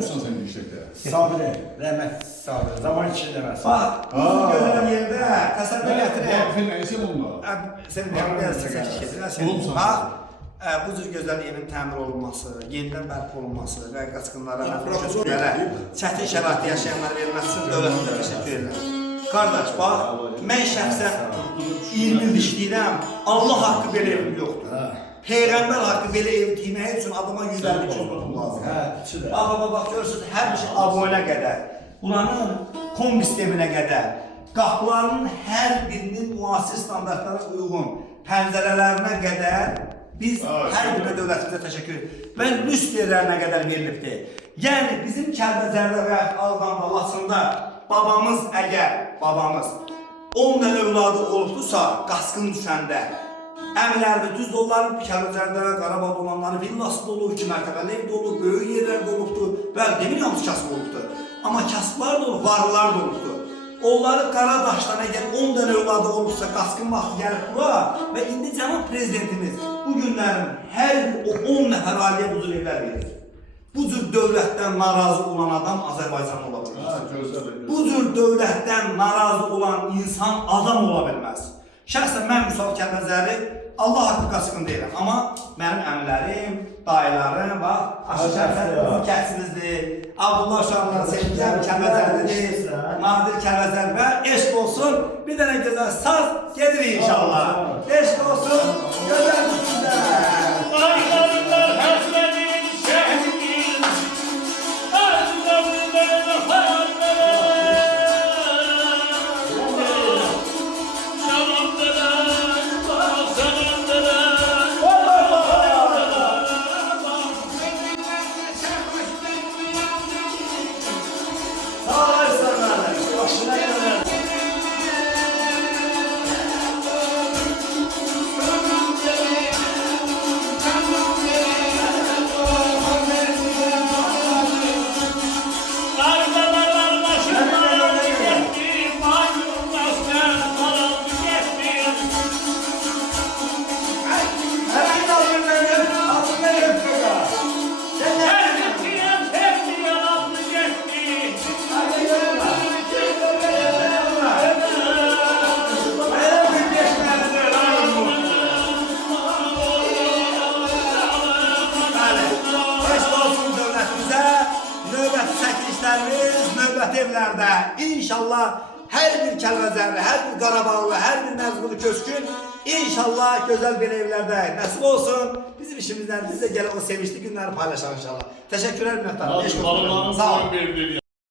Sen senin işlekte. Sabri, rəhmət Sabri, zaman içindəməz. Bax, bu gözəl yerdə təsəvvür gətirək. Sen neyse bunlar. Sən deyirsən, Olumsan. bax, bu cür gözəl evin təmir olunması, yenidən bərpa olunması və qaçqınlara, köçkünlərə, çətin şəraitdə yaşayanlara verilməsi üçün dövlətimizə təşəkkür edirəm. Qardaş, bax, mən şəxsən 20 il işləyirəm, Allah haqqı belə evim yoxdur. Peyğəmbər haqqı belə ev tikmək üçün adama 150-200 pul lazım. Bax, görürsünüz, hər bir şey abonə qədər, buranın kombi sisteminə qədər, qapılarının hər birinin müasir standartlara uyğun, pəncərələrinə qədər biz hər birinə dövlətimizə təşəkkür edirik. Və lüks yerlərinə qədər verilibdir. Yəni, bizim Kəlbəcərdə və Ağdamda, Laçında babamız əgər, babamız 10 dənə övladı olubdursa, qaçqın düşəndə, əmilərdə düz onların Kəlbəcərdə, Qarabağda olanların villası dolu, 2 mərtəbəli ev dolu, böyük yerlər dolubdur. Bəli, demin hamısı kasıb olubdur. Amma kasıblar da olub, varlılar da olubdur. Onları Qaradaşdan əgər 10 dənə övladı olubsa, qaçqın vaxtı gəlib bura və indi cənab prezidentimiz bu günlərin hər bir 10 nəfər ailəyə bu cür evlər verir. Bu cür dövlətdən narazı olan adam Azərbaycan ola bilməz. Bu cür dövlətdən narazı olan insan adam ola bilməz. Şəxsən mən Müsal Kəlbəcəri Allah haqqı qaçqın deyirəm, amma mənim əmlərim, dayılarım, bax, aşıq kəsimizdir, Abdullah Uşaqları sevdiyəm Kəlbəcəridir, Nadir Kəlbəcəri və eşq olsun, bir dənə gözəl saz gedirik inşallah. Eşq olsun, gözəl bütündə. Aylarlar həsrətin şəhrin, özlərimlərə hayallərə, yalanlara, bazalanlara, Sağ olasın, başına gönder. Qardalar başımdan getdi, maymun qaskən qalandı getdi. Həmin alınlarım, altınlarım burada. Sevdiyəm, sevdiyəm, aldı getdi. Növbəti çəkilişlərimiz, növbəti evlərdə inşallah hər bir Kəlbəcərli, hər bir Qarabağlı, hər bir Məzqulu köçkün inşallah gözəl bir evlərdə nəsib olsun. Bizim işimizdən biz də gəlib o sevinçli günləri paylaşalım inşallah. Təşəkkürlər minnətdarım. Eşq olsun. Sağ olun.